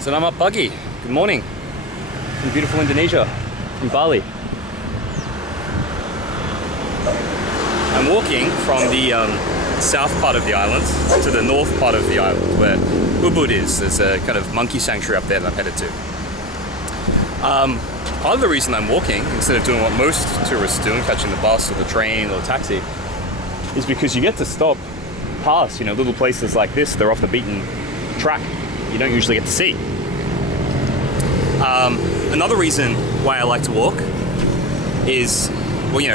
So I'm up Buggy. Good morning from beautiful Indonesia, from Bali. I'm walking from the south part of the island to the north part of the island where Ubud is. There's a kind of monkey sanctuary up there that I'm headed to. Part of the reason I'm walking, instead of doing what most tourists do and catching the bus or the train or the taxi, is because you get to stop past, little places like this. They're off the beaten track. You don't usually get to see. Another reason why I like to walk is,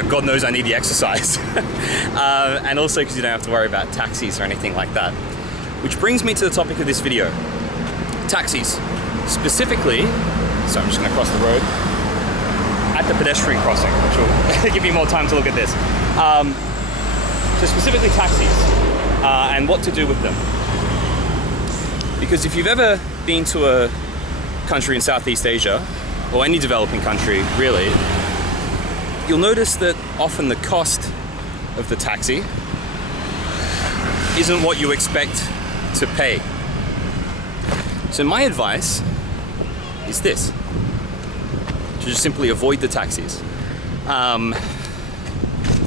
God knows I need the exercise. And also because you don't have to worry about taxis or anything like that. Which brings me to the topic of this video. Taxis. Specifically, so I'm just going to cross the road at the pedestrian crossing, which will give you more time to look at this. So specifically taxis and what to do with them. Because if you've ever been to a country in Southeast Asia, or any developing country really, you'll notice that often the cost of the taxi isn't what you expect to pay. So my advice is this: to just simply avoid the taxis.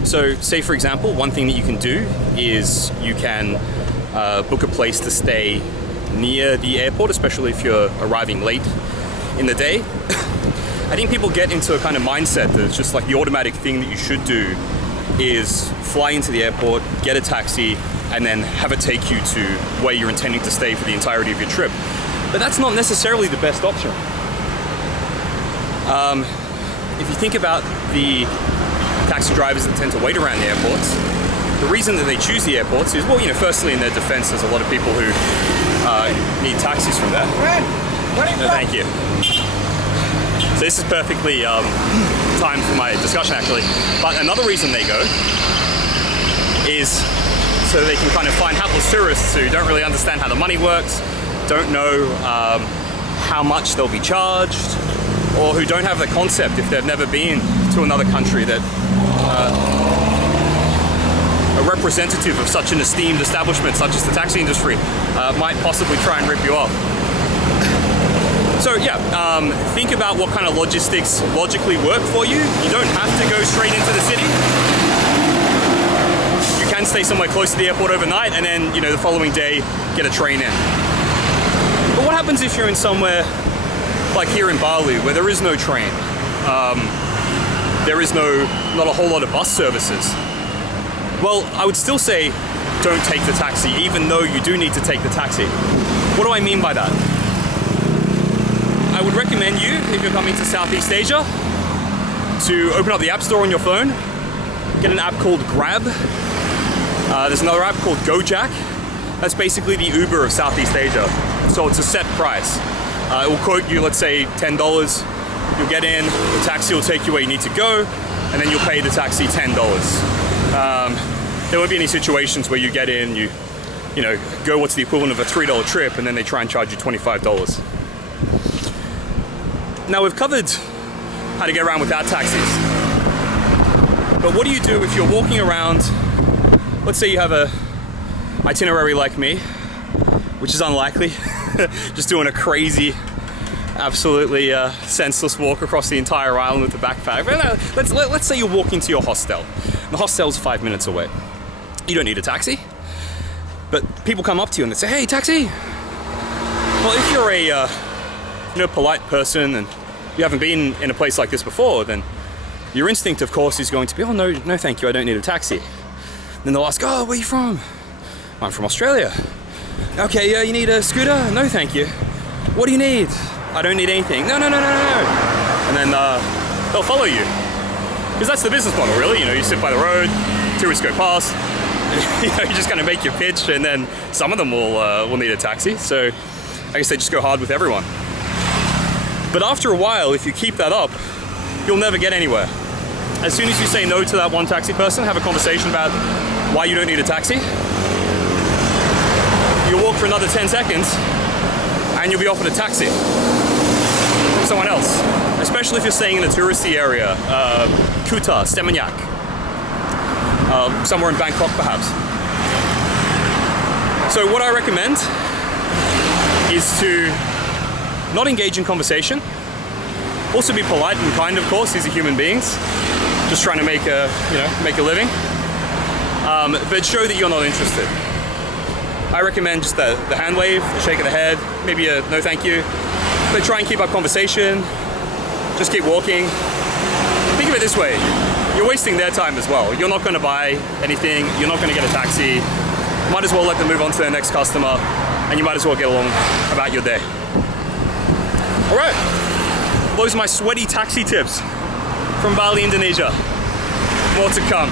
So say for example, one thing that you can do is you can book a place to stay near the airport, especially if you're arriving late in the day. I think people get into a kind of mindset that it's just like the automatic thing that you should do is fly into the airport, get a taxi, and then have it take you to where you're intending to stay for the entirety of your trip. But that's not necessarily the best option. If you think about the taxi drivers that tend to wait around the airports, the reason that they choose the airports is, firstly in their defense, there's a lot of people who need taxis from there. No, thank you. So this is perfectly timed for my discussion actually. But another reason they go is so they can kind of find hapless tourists who don't really understand how the money works, don't know how much they'll be charged, or who don't have the concept, if they've never been to another country, that a representative of such an esteemed establishment such as the taxi industry might possibly try and rip you off. So think about what kind of logistics logically work for you. You don't have to go straight into the city. You can stay somewhere close to the airport overnight and then, the following day get a train in. But what happens if you're in somewhere like here in Bali where there is no train? There is not a whole lot of bus services. Well, I would still say don't take the taxi, even though you do need to take the taxi. What do I mean by that? I would recommend you, if you're coming to Southeast Asia, to open up the App Store on your phone, get an app called Grab. There's another app called GoJack. That's basically the Uber of Southeast Asia. So it's a set price. It will quote you, let's say, $10. You'll get in, the taxi will take you where you need to go, and then you'll pay the taxi $10. There won't be any situations where you get in, you go what's the equivalent of a $3 trip, and then they try and charge you $25. Now we've covered how to get around without taxis. But what do you do if you're walking around, let's say you have a itinerary like me, which is unlikely, just doing a crazy, absolutely senseless walk across the entire island with a backpack. Let's say you're walking to your hostel. The hostel's 5 minutes away. You don't need a taxi, but people come up to you and they say, "Hey, taxi!" Well, if you're a polite person and you haven't been in a place like this before, then your instinct, of course, is going to be, "Oh, no, thank you, I don't need a taxi." Then they'll ask, "Oh, where are you from?" "I'm from Australia." "Okay, you need a scooter?" "No, thank you." "What do you need?" "I don't need anything." No. And then they'll follow you. Because that's the business model, really. You sit by the road, tourists go past, you just kind of make your pitch, and then some of them will need a taxi. So I guess they just go hard with everyone. But after a while, if you keep that up, you'll never get anywhere. As soon as you say no to that one taxi person, have a conversation about why you don't need a taxi, you'll walk for another 10 seconds, and you'll be offered a taxi from someone else. Especially if you're staying in a touristy area, Kuta, Seminyak, somewhere in Bangkok perhaps. So what I recommend is to not engage in conversation. Also be polite and kind, of course. These are human beings, just trying to make a living. But show that you're not interested. I recommend just the hand wave, the shake of the head, maybe a no thank you. But try and keep up conversation. Just keep walking. Think of it this way. You're wasting their time as well. You're not going to buy anything. You're not going to get a taxi. Might as well let them move on to their next customer, and you might as well get along about your day. All right. Those are my sweaty taxi tips from Bali, Indonesia. More to come.